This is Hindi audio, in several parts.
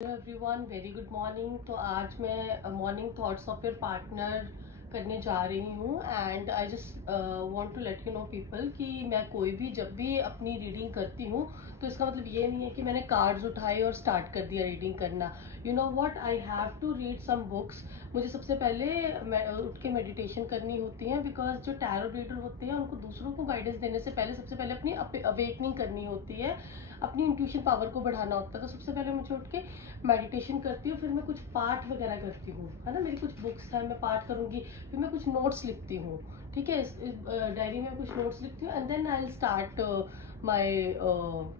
Hello everyone, very good morning. तो आज मैं morning thoughts of your partner करने जा रही हूँ and I just want to let you know people कि मैं कोई भी जब भी अपनी रीडिंग करती हूँ तो इसका मतलब ये नहीं है कि मैंने कार्ड्स उठाए और स्टार्ट कर दिया रीडिंग करना। You know what, I have to read some books. मुझे सबसे पहले उठ के मेडिटेशन करनी होती है, बिकॉज जो टैरो रीडर होते हैं उनको दूसरों को गाइडेंस देने से पहले सबसे पहले अपनी अवेकनिंग करनी होती है, अपनी इंट्यूशन पावर को बढ़ाना होता है। तो सबसे पहले मुझे उठ के मेडिटेशन करती हूँ, फिर मैं कुछ पाठ वगैरह करती हूँ, है ना। मेरी कुछ बुक्स हैं, मैं पाठ करूँगी, फिर मैं कुछ नोट्स लिखती हूँ। ठीक है, इस डायरी में कुछ नोट्स लिखती हूँ and then I will start my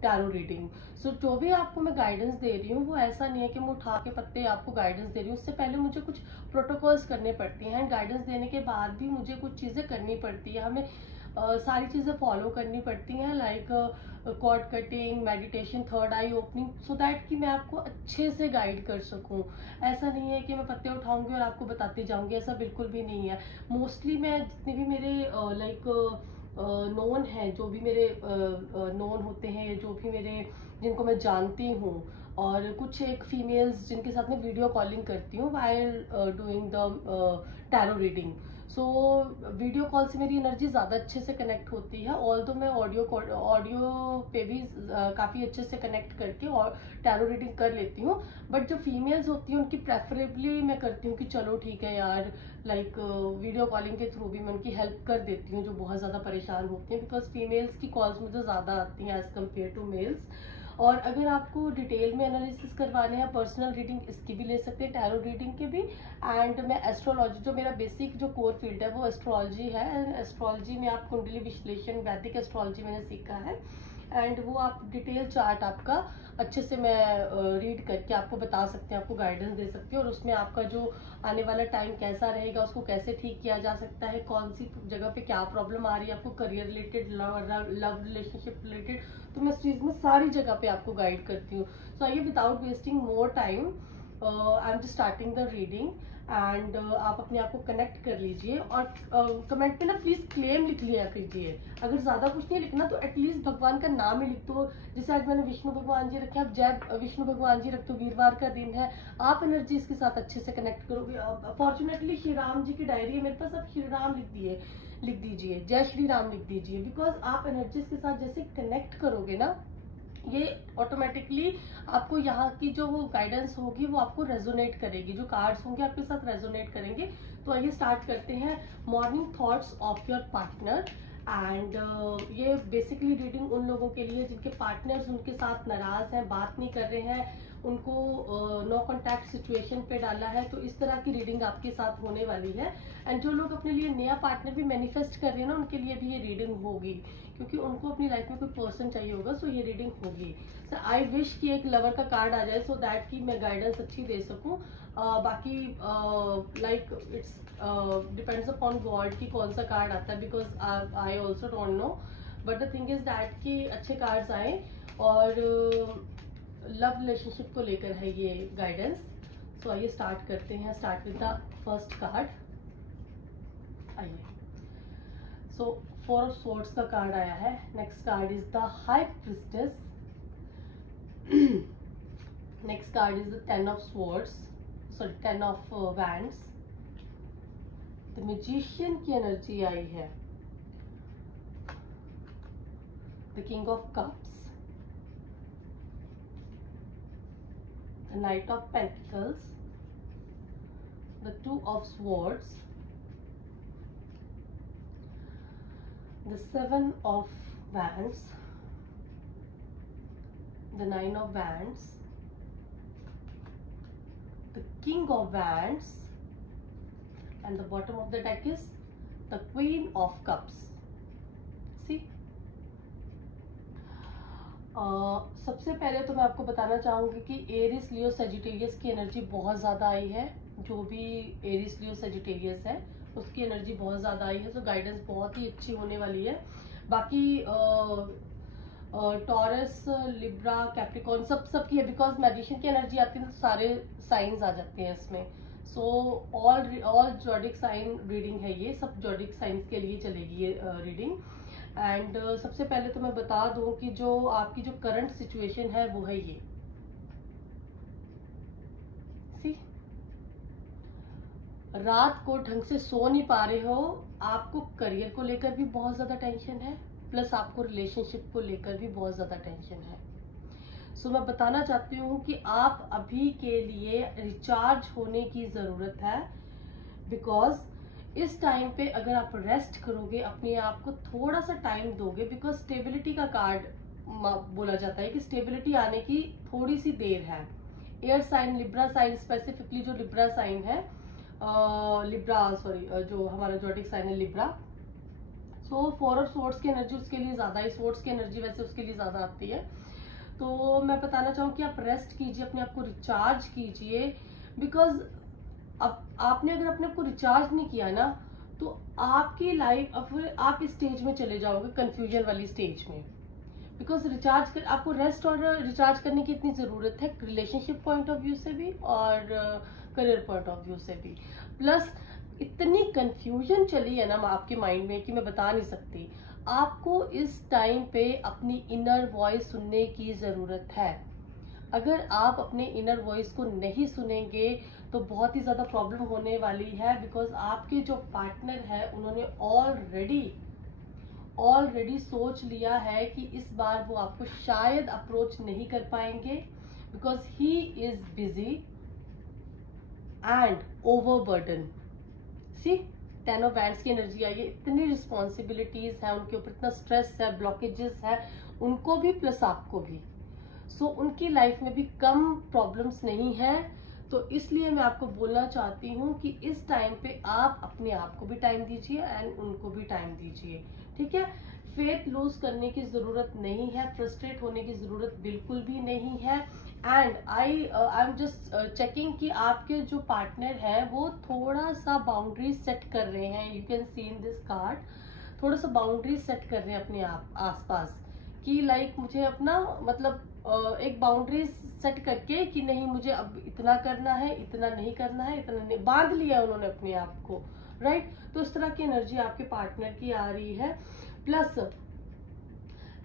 tarot reading. So जो भी आपको मैं गाइडेंस दे रही हूँ वो ऐसा नहीं है कि मैं उठा के पत्ते आपको गाइडेंस दे रही हूँ। उससे पहले मुझे कुछ प्रोटोकॉल्स करने पड़ती हैं एंड गाइडेंस देने के बाद भी मुझे कुछ चीज़ें करनी पड़ती है। हमें सारी चीज़ें फॉलो करनी पड़ती हैं, like cord cutting, meditation, third eye opening, so that कि मैं आपको अच्छे से गाइड कर सकूं। ऐसा नहीं है कि मैं पत्ते उठाऊंगी और आपको बताती जाऊंगी, ऐसा बिल्कुल भी नहीं है। मोस्टली मैं जितने भी मेरे लाइक नोन हैं, जो भी मेरे नोन होते हैं, जो भी मेरे जिनको मैं जानती हूँ, और कुछ एक फीमेल्स जिनके साथ मैं वीडियो कॉलिंग करती हूँ while doing the tarot reading. So video call से मेरी एनर्जी ज़्यादा अच्छे से कनेक्ट होती है, ऑल तो मैं ऑडियो पे भी काफ़ी अच्छे से कनेक्ट करके और टैरो रीडिंग कर लेती हूँ। बट जो फीमेल्स होती हैं उनकी प्रेफरेबली मैं करती हूँ कि चलो ठीक है यार, लाइक वीडियो कॉलिंग के थ्रू भी मैं उनकी हेल्प कर देती हूँ जो बहुत ज़्यादा परेशान होती हैं, बिकॉज फीमेल्स की कॉल्स मुझे ज़्यादा आती हैं एज़ कम्पेयर टू मेल्स। और अगर आपको डिटेल में एनालिसिस करवाने हैं, पर्सनल रीडिंग इसकी भी ले सकते हैं, टैरो रीडिंग के भी। एंड मैं एस्ट्रोलॉजी, जो मेरा बेसिक जो कोर फील्ड है वो एस्ट्रोलॉजी है, एंड एस्ट्रोलॉजी में आप कुंडली विश्लेषण, वैदिक एस्ट्रोलॉजी मैंने सीखा है, एंड वो आप डिटेल चार्ट आपका अच्छे से मैं रीड करके आपको बता सकते हैं, आपको गाइडेंस दे सकती हूँ। और उसमें आपका जो आने वाला टाइम कैसा रहेगा, उसको कैसे ठीक किया जा सकता है, कौन सी जगह पे क्या प्रॉब्लम आ रही है आपको, career related, love relationship related, तो मैं इस चीज़ में सारी जगह पे आपको गाइड करती हूँ। सो आइए, without wasting more time, I am just starting the reading and आप अपने आप को कनेक्ट कर लीजिए। और कमेंट में ना प्लीज क्लेम लिख लिया कीजिए। अगर ज्यादा कुछ नहीं लिखना तो एटलीस्ट भगवान का नाम ही लिख दो। जैसे आज मैंने विष्णु भगवान जी रखे, आप जय विष्णु भगवान जी रख दो, वीरवार का दिन है, आप एनर्जी इसके साथ अच्छे से कनेक्ट करोगे। फॉर्चुनेटली श्री राम जी की डायरी है मेरे पास, आप श्री राम लिख दीजिए, जय श्री राम लिख दीजिए, बिकॉज आप एनर्जीज के साथ जैसे कनेक्ट करोगे ना, ये ऑटोमेटिकली आपको यहाँ की जो वो गाइडेंस होगी वो आपको रेजोनेट करेगी, जो कार्ड्स होंगे आपके साथ रेजोनेट करेंगे। तो आइए स्टार्ट करते हैं morning thoughts of your partner. And ये बेसिकली रीडिंग उन लोगों के लिए जिनके पार्टनर्स उनके साथ नाराज हैं, बात नहीं कर रहे हैं, उनको नो कॉन्टैक्ट सिचुएशन पे डाला है, तो इस तरह की रीडिंग आपके साथ होने वाली है। एंड जो लोग अपने लिए नया पार्टनर भी मैनिफेस्ट कर रहे हैं ना, उनके लिए भी ये रीडिंग होगी, क्योंकि उनको अपनी लाइफ में कोई पर्सन चाहिए होगा, सो ये रीडिंग होगी। सो आई विश कि एक लवर का कार्ड आ जाए, सो दैट कि मैं गाइडेंस अच्छी दे सकूं। बाकी like it's depends upon God कि कौन सा कार्ड आता है, because I also don't know, but the thing is that कि अच्छे कार्ड्स आए। और लव रिलेशनशिप को लेकर है ये गाइडेंस। सो आइए स्टार्ट करते हैं, start with the first card. आइए, सो फोर ऑफ स्वॉर्ड्स का कार्ड आया है। Next card is the high priestess. Next card is the ten of swords, sorry ten of wands. The magician की एनर्जी आई है। The king of cups, the night of pentacles, the two of swords, the seven of wands, the nine of wands, the king of wands, and the bottom of the deck is the queen of cups. See, सबसे पहले तो मैं आपको बताना चाहूंगी कि एरिस लियो सेजिटेरियस की एनर्जी बहुत ज़्यादा आई है। जो भी एरिस लियो सेजिटेरियस है उसकी एनर्जी बहुत ज़्यादा आई है, तो गाइडेंस बहुत ही अच्छी होने वाली है। बाकी टॉरस, लिब्रा, कैप्रिकॉर्न सबकी है, बिकॉज मैजिशियन की एनर्जी आती है तो सारे साइंस आ जाते हैं इसमें। So all zodiac sign reading है, ये सब जॉडिक साइंस के लिए चलेगी ये रीडिंग। एंड सबसे पहले तो मैं बता दूं कि जो आपकी जो करंट सिचुएशन है वो है ये। सी, रात को ढंग से सो नहीं पा रहे हो, आपको करियर को लेकर भी बहुत ज्यादा टेंशन है, प्लस आपको रिलेशनशिप को लेकर भी बहुत ज्यादा टेंशन है। सो मैं बताना चाहती हूँ कि आप अभी के लिए रिचार्ज होने की जरूरत है, बिकॉज इस टाइम पे अगर आप रेस्ट करोगे, अपने आप को थोड़ा सा टाइम दोगे, बिकॉज स्टेबिलिटी का कार्ड बोला जाता है कि स्टेबिलिटी आने की थोड़ी सी देर है। Air sign, libra sign, specifically जो लिब्रा साइन है, जो हमारा जोडिक साइन है लिब्रा, सो 4 ऑफ स्वॉर्ड्स की एनर्जी उसके लिए ज्यादा है, स्वॉर्ड्स की एनर्जी वैसे उसके लिए ज्यादा आती है। तो मैं बताना चाहूँ कि आप रेस्ट कीजिए, अपने आप को रिचार्ज कीजिए, बिकॉज अब आपने अगर अपने आप को रिचार्ज नहीं किया ना, तो आपकी लाइफ अब आप इस स्टेज में चले जाओगे, कंफ्यूजन वाली स्टेज में। बिकॉज आपको रेस्ट और रिचार्ज करने की इतनी जरूरत है, रिलेशनशिप पॉइंट ऑफ व्यू से भी और करियर पॉइंट ऑफ व्यू से भी। प्लस इतनी कंफ्यूजन चली है ना आपके माइंड में कि मैं बता नहीं सकती। आपको इस टाइम पे अपनी इनर वॉइस सुनने की जरूरत है। अगर आप अपने इनर वॉइस को नहीं सुनेंगे तो बहुत ही ज्यादा प्रॉब्लम होने वाली है, बिकॉज आपके जो पार्टनर है उन्होंने ऑलरेडी सोच लिया है कि इस बार वो आपको शायद अप्रोच नहीं कर पाएंगे, because he is busy and overburden. See, 10 of wands की एनर्जी आई है, इतनी रिस्पॉन्सिबिलिटीज है उनके ऊपर, इतना स्ट्रेस है, ब्लॉकेजेस है उनको भी प्लस आपको भी। सो उनकी लाइफ में भी कम प्रॉब्लम्स नहीं है। तो इसलिए मैं आपको बोलना चाहती हूँ कि इस टाइम पे आप अपने आप को भी टाइम दीजिए एंड उनको भी टाइम दीजिए, ठीक है। फेथ लूज करने की जरूरत नहीं है, फ्रस्ट्रेट होने की जरूरत बिल्कुल भी नहीं है। And I am just checking कि आपके जो पार्टनर है वो थोड़ा सा बाउंड्री सेट कर रहे हैं। You can see in this card, थोड़ा सा बाउंड्री सेट कर रहे हैं अपने आप आसपास कि लाइक मुझे अपना मतलब एक बाउंड्री सेट करके कि नहीं मुझे अब इतना करना है, इतना नहीं करना है, इतना नहीं, बांध लिया उन्होंने अपने आप को, राइट। तो इस तरह की एनर्जी आपके पार्टनर की आ रही है। प्लस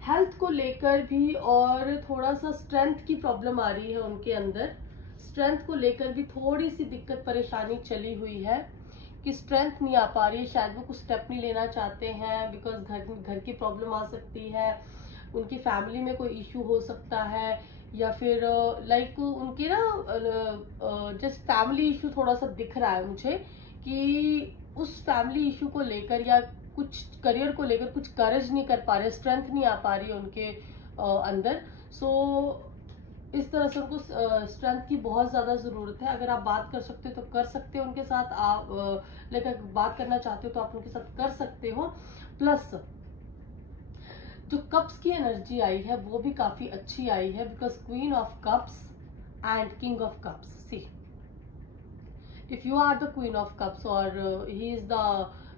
हेल्थ को लेकर भी और थोड़ा सा स्ट्रेंथ की प्रॉब्लम आ रही है उनके अंदर। स्ट्रेंथ को लेकर भी थोड़ी सी दिक्कत परेशानी चली हुई है कि स्ट्रेंथ नहीं आ पा रही है, शायद वो कुछ स्टेप नहीं लेना चाहते हैं, बिकॉज घर की प्रॉब्लम आ सकती है, उनकी फैमिली में कोई इश्यू हो सकता है, या फिर लाइक उनकी ना जस्ट फैमिली इश्यू थोड़ा सा दिख रहा है मुझे कि उस फैमिली इश्यू को लेकर या कुछ करियर को लेकर कुछ करेज नहीं कर पा रहे, स्ट्रेंथ नहीं आ पा रही है उनके अंदर। सो इस तरह से उनको स्ट्रेंथ की बहुत ज्यादा जरूरत है। अगर आप बात कर सकते हो तो कर सकते हो उनके साथ, आप लेकर बात करना चाहते हो तो आप उनके साथ कर सकते हो। प्लस जो कप्स की एनर्जी आई है वो भी काफी अच्छी आई है, because queen of cups and king of cups. See, if you are the queen of cups और he is the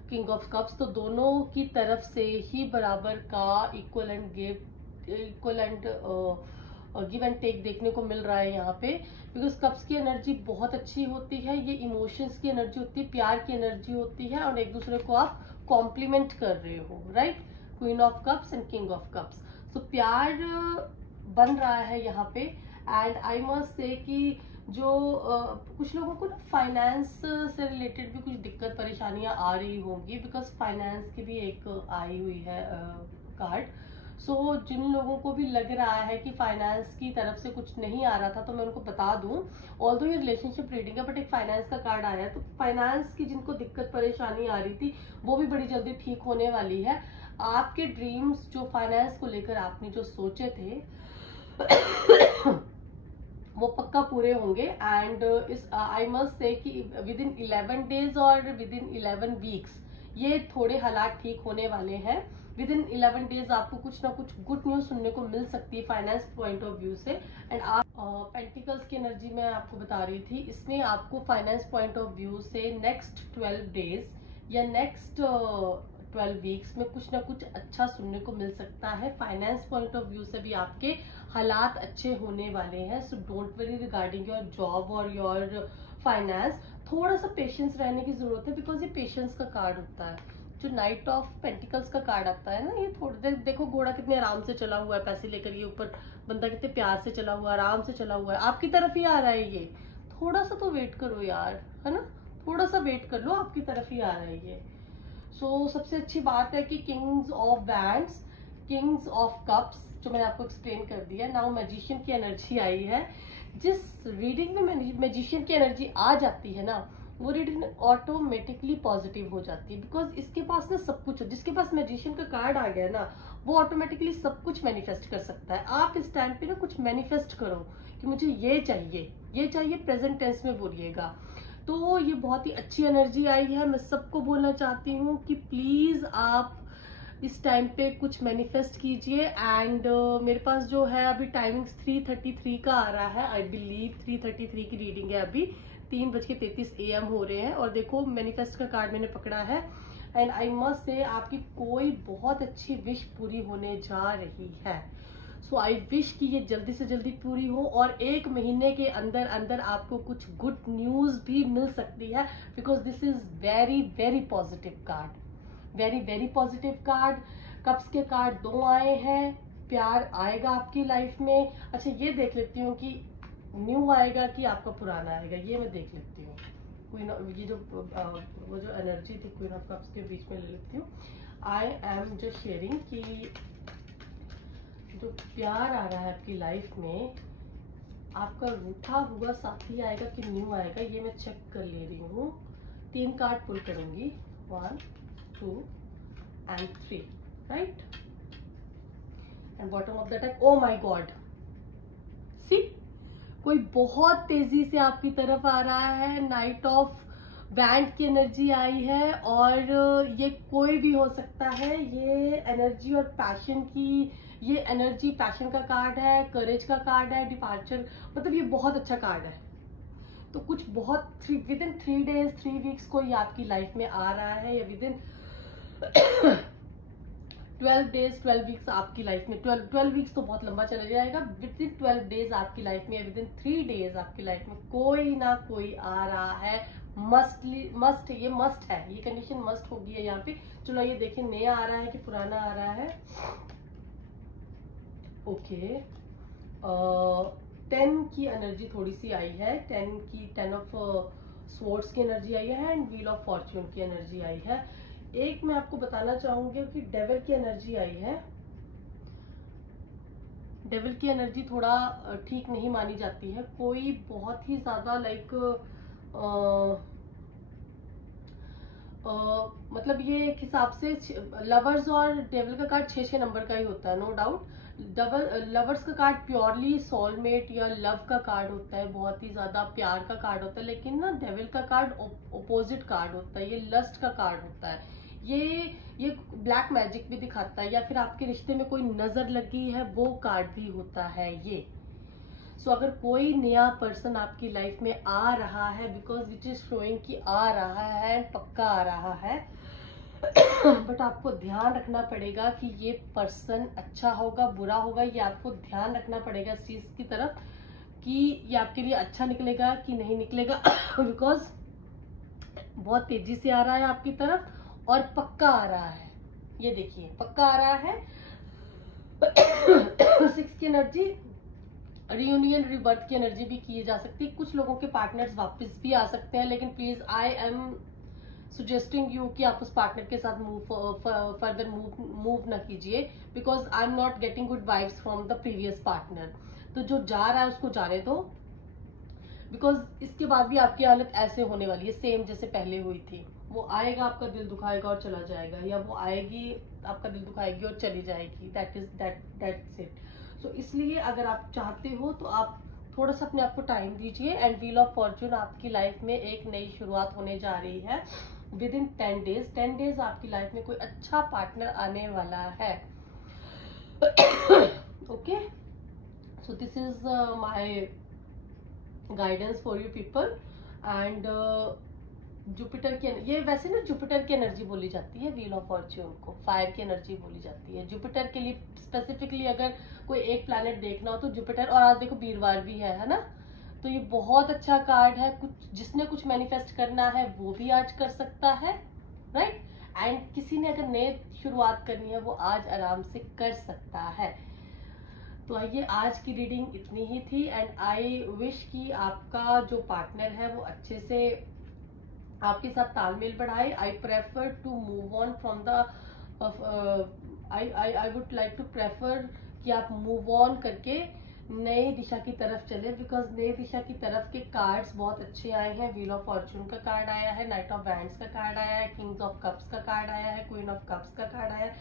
king of cups, तो दोनों की तरफ से ही बराबर का equal and give and take देखने को मिल रहा है यहाँ पे। बिकॉज कप्स की एनर्जी बहुत अच्छी होती है, ये इमोशंस की एनर्जी होती है, प्यार की एनर्जी होती है, और एक दूसरे को आप कॉम्प्लीमेंट कर रहे हो, right. Queen of cups and king of cups, so प्यार बन रहा है यहाँ पे। एंड आई मस्ट से कि जो कुछ लोगों को ना फाइनेंस से रिलेटेड भी कुछ दिक्कत परेशानियां आ रही होंगी, बिकॉज फाइनेंस की भी एक आई हुई है कार्ड। सो जिन लोगों को भी लग रहा है कि फाइनेंस की तरफ से कुछ नहीं आ रहा था, तो मैं उनको बता दूं, ऑल्दो ये रिलेशनशिप रीडिंग है बट एक फाइनेंस का कार्ड आया है, तो फाइनेंस की जिनको दिक्कत परेशानी आ रही थी वो भी बड़ी जल्दी ठीक होने वाली है। आपके ड्रीम्स जो फाइनेंस को लेकर आपने जो सोचे थे वो पक्का पूरे होंगे। एंड इस आई मस्ट से कि विद इन 11 डेज और विद इन 11 वीक्स ये थोड़े हालात ठीक होने वाले हैं। विद इन 11 डेज आपको कुछ ना कुछ गुड न्यूज सुनने को मिल सकती है फाइनेंस पॉइंट ऑफ व्यू से। एंड आप पेंटिकल्स की एनर्जी मैं आपको बता रही थी, इसमें आपको फाइनेंस पॉइंट ऑफ व्यू से नेक्स्ट 12 डेज या नेक्स्ट 12 वीक्स में कुछ ना कुछ अच्छा सुनने को मिल सकता है। फाइनेंस पॉइंट ऑफ व्यू से भी आपके हालात अच्छे होने वाले हैं। So don't worry regarding your job और योर फाइनेंस। थोड़ा सा पेशेंस रहने की जरूरत है, बिकॉज ये पेशेंस का कार्ड होता है। जो नाइट ऑफ पेंटिकल्स का कार्ड आता है ना, ये थोड़ी देर देखो घोड़ा कितने आराम से चला हुआ है, पैसे लेकर ये ऊपर बंदा कितने प्यार से चला हुआ है, आराम से चला हुआ है, आपकी तरफ ही आ रहा है ये। थोड़ा सा तो वेट करो यार, है ना, थोड़ा सा वेट कर लो, आपकी तरफ ही आ रहा है ये। सो सबसे अच्छी बात है कि Kings of wands, Kings of cups, जो मैंने आपको एक्सप्लेन कर दिया। नाउ मैजिशियन की एनर्जी आई है। जिस रीडिंग में मैजिशियन की एनर्जी आ जाती है ना, वो रीडिंग ऑटोमेटिकली पॉजिटिव हो जाती है, बिकॉज इसके पास ना सब कुछ, जिसके पास मैजिशियन का कार्ड आ गया ना, वो ऑटोमेटिकली सब कुछ मैनिफेस्ट कर सकता है। आप इस टाइम पे ना कुछ मैनिफेस्ट करो कि मुझे ये चाहिए, ये चाहिए, प्रेजेंट टेंस में बोलिएगा। तो ये बहुत ही अच्छी एनर्जी आई है। मैं सबको बोलना चाहती हूँ कि प्लीज आप इस टाइम पे कुछ मैनिफेस्ट कीजिए। एंड मेरे पास जो है अभी टाइमिंग्स 3:33 का आ रहा है, आई बिलीव 3:33 की रीडिंग है। अभी 3:33 AM हो रहे हैं। और देखो मैनिफेस्ट का कार्ड मैंने पकड़ा है, एंड आई मस्ट से आपकी कोई बहुत अच्छी विश पूरी होने जा रही है। सो आई विश कि ये जल्दी से जल्दी पूरी हो, और 1 महीने के अंदर अंदर आपको कुछ गुड न्यूज भी मिल सकती है, because this is very very positive card, very very positive card. Cups के कार्ड 2 आए हैं, प्यार आएगा आपकी लाइफ में। अच्छा ये देख लेती हूँ कि न्यू आएगा कि आपका पुराना आएगा, ये मैं देख लेती हूँ। ये जो वो जो एनर्जी थी क्वीन ऑफ कप्स के बीच में ले लेती हूँ। आई एम जस्ट शेयरिंग कि जो प्यार आ रहा है आपकी लाइफ में, आपका रूठा हुआ साथी आएगा कि न्यू आएगा, ये मैं चेक कर ले रही हूँ। 3 कार्ड पुल करूंगी, 1 2 and 3, right. And bottom of the deck, oh my God, see कोई बहुत तेजी से आपकी तरफ आ रहा है। नाइट ऑफ बैंड की एनर्जी आई है, और ये कोई भी हो सकता है। ये एनर्जी और पैशन की, ये एनर्जी पैशन का कार्ड है, करेज का कार्ड है, डिपार्चर, मतलब ये बहुत अच्छा कार्ड है। तो कुछ बहुत विद इन 3 days 3 weeks कोई आपकी लाइफ में आ रहा है, या विद इन 12 days 12 weeks आपकी लाइफ में, 12 weeks तो बहुत लंबा चला जाएगा। विद इन 12 days आपकी लाइफ में, विद इन 3 days आपकी लाइफ में कोई ना कोई आ रहा है। मस्ट, ये मस्ट है, ये कंडीशन मस्ट होगी है यहाँ पे। चलो ये देखिए, नया आ रहा है कि पुराना आ रहा है। ओके, 10 की एनर्जी थोड़ी सी आई है, 10 ऑफ स्वॉर्ड्स की एनर्जी आई है, एंड व्हील ऑफ फॉर्च्यून की एनर्जी आई है। एक मैं आपको बताना चाहूंगी कि डेविल की एनर्जी आई है। डेविल की एनर्जी थोड़ा ठीक नहीं मानी जाती है। कोई बहुत ही ज्यादा लाइक मतलब ये एक हिसाब से लवर्स और डेविल का कार्ड 6 नंबर का ही होता है, नो डाउट। लवर्स का कार्ड प्योरली सोलमेट या लव का कार्ड होता है, बहुत ही ज्यादा प्यार का कार्ड होता है। लेकिन ना डेविल का कार्ड ओपोजिट कार्ड होता है, ये लस्ट का कार्ड होता है। ये ब्लैक मैजिक भी दिखाता है, या फिर आपके रिश्ते में कोई नजर लगी है वो कार्ड भी होता है ये। सो अगर कोई नया पर्सन आपकी लाइफ में आ रहा है, बिकॉज इट इज शोइंग कि आ रहा है, पक्का आ रहा है, बट आपको ध्यान रखना पड़ेगा कि ये पर्सन अच्छा होगा बुरा होगा, ये आपको ध्यान रखना पड़ेगा इस चीज की तरफ कि ये आपके लिए अच्छा निकलेगा कि नहीं निकलेगा। बिकॉज बहुत तेजी से आ रहा है आपकी तरफ और पक्का आ रहा है, ये देखिए पक्का आ रहा है। 6 की एनर्जी रियूनियन रिबर्थ की एनर्जी भी की जा सकती है। कुछ लोगों के पार्टनर्स वापस भी आ सकते हैं, लेकिन please I am suggesting you कि आप उस पार्टनर के साथ फर्दर मूव ना कीजिए, because I am not getting good vibes from the previous partner. तो जो जा रहा है उसको जाने दो, बिकॉज इसके बाद भी आपकी हालत ऐसे होने वाली है सेम जैसे पहले हुई थी। वो आएगा, आपका दिल दुखाएगा और चला जाएगा, या वो आएगी, आपका दिल दुखाएगी और चली जाएगी। That's it. सो इसलिए अगर आप चाहते हो तो आप थोड़ा सा अपने आप को टाइम दीजिए। एंड व्हील ऑफ फॉर्च्यून आपकी लाइफ में एक नई शुरुआत होने जा रही है। विद इन 10 days आपकी लाइफ में कोई अच्छा पार्टनर आने वाला है। Okay, so this is my guidance for you people. And Jupiter की, ये वैसे ना जुपिटर की एनर्जी बोली जाती है, व्हील ऑफ फॉर्च्यून को फायर की एनर्जी बोली जाती है। जुपिटर के लिए स्पेसिफिकली अगर कोई एक प्लैनेट देखना हो तो जुपिटर, और आज देखो वीरवार भी है ना, तो ये बहुत अच्छा कार्ड है। कुछ जिसने कुछ मैनिफेस्ट करना है वो भी आज कर सकता है, राइट। एंड किसी ने अगर नई शुरुआत करनी है वो आज आराम से कर सकता है। तो आइए, आज की रीडिंग इतनी ही थी एंड आई विश कि आपका जो पार्टनर है वो अच्छे से आपके साथ तालमेल बढ़ाए। I prefer to move on from the I would like to prefer कि आप मूव ऑन करके नई दिशा की तरफ चले, बिकॉज नई दिशा की तरफ के कार्ड्स बहुत अच्छे आए हैं। व्हील ऑफ फॉर्चून का कार्ड आया है, नाइट ऑफ वैंड्स का कार्ड आया है, किंग्स ऑफ कप्स का कार्ड आया है, क्वीन ऑफ कप्स का कार्ड आया है,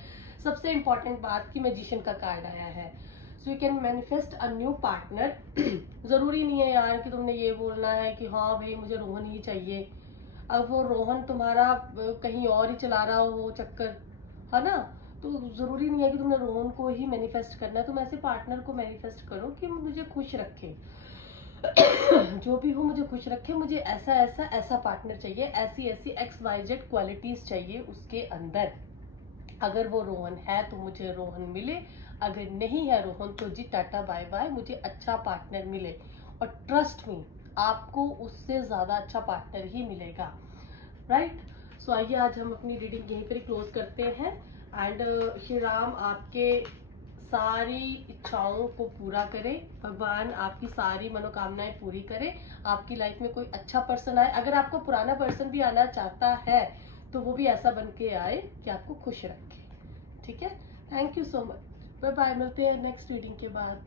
सबसे इंपॉर्टेंट बात कि मैजिशियन का कार्ड आया है। So you can manifest a new partner. जरूरी नहीं है यार कि तुमने ये बोलना है कि हाँ भाई मुझे रोहन ही चाहिए। अब वो रोहन तुम्हारा कहीं और ही चला रहा हो वो चक्कर, है ना, तो जरूरी नहीं है कि तुमने रोहन को ही मैनिफेस्ट करना है। तुम ऐसे पार्टनर को मैनिफेस्ट करो कि मुझे खुश रखे, जो भी हो मुझे खुश रखे, मुझे ऐसा ऐसा ऐसा पार्टनर चाहिए, ऐसी ऐसी XYZ क्वालिटीज चाहिए उसके अंदर। अगर वो रोहन है तो मुझे रोहन मिले, अगर नहीं है रोहन तो जी टाटा बाय बाय, मुझे अच्छा पार्टनर मिले। और ट्रस्ट मी, आपको उससे ज्यादा अच्छा पार्टनर ही मिलेगा, राइट। सो आइए आज हम अपनी रीडिंग यहीं पर क्लोज करते हैं एंड श्री राम आपके सारी इच्छाओं को पूरा करे, भगवान आपकी सारी मनोकामनाएं पूरी करे, आपकी लाइफ में कोई अच्छा पर्सन आए। अगर आपको पुराना पर्सन भी आना चाहता है तो वो भी ऐसा बन के आए कि आपको खुश रखे, ठीक है। Thank you so much, bye bye, मिलते हैं नेक्स्ट रीडिंग के बाद।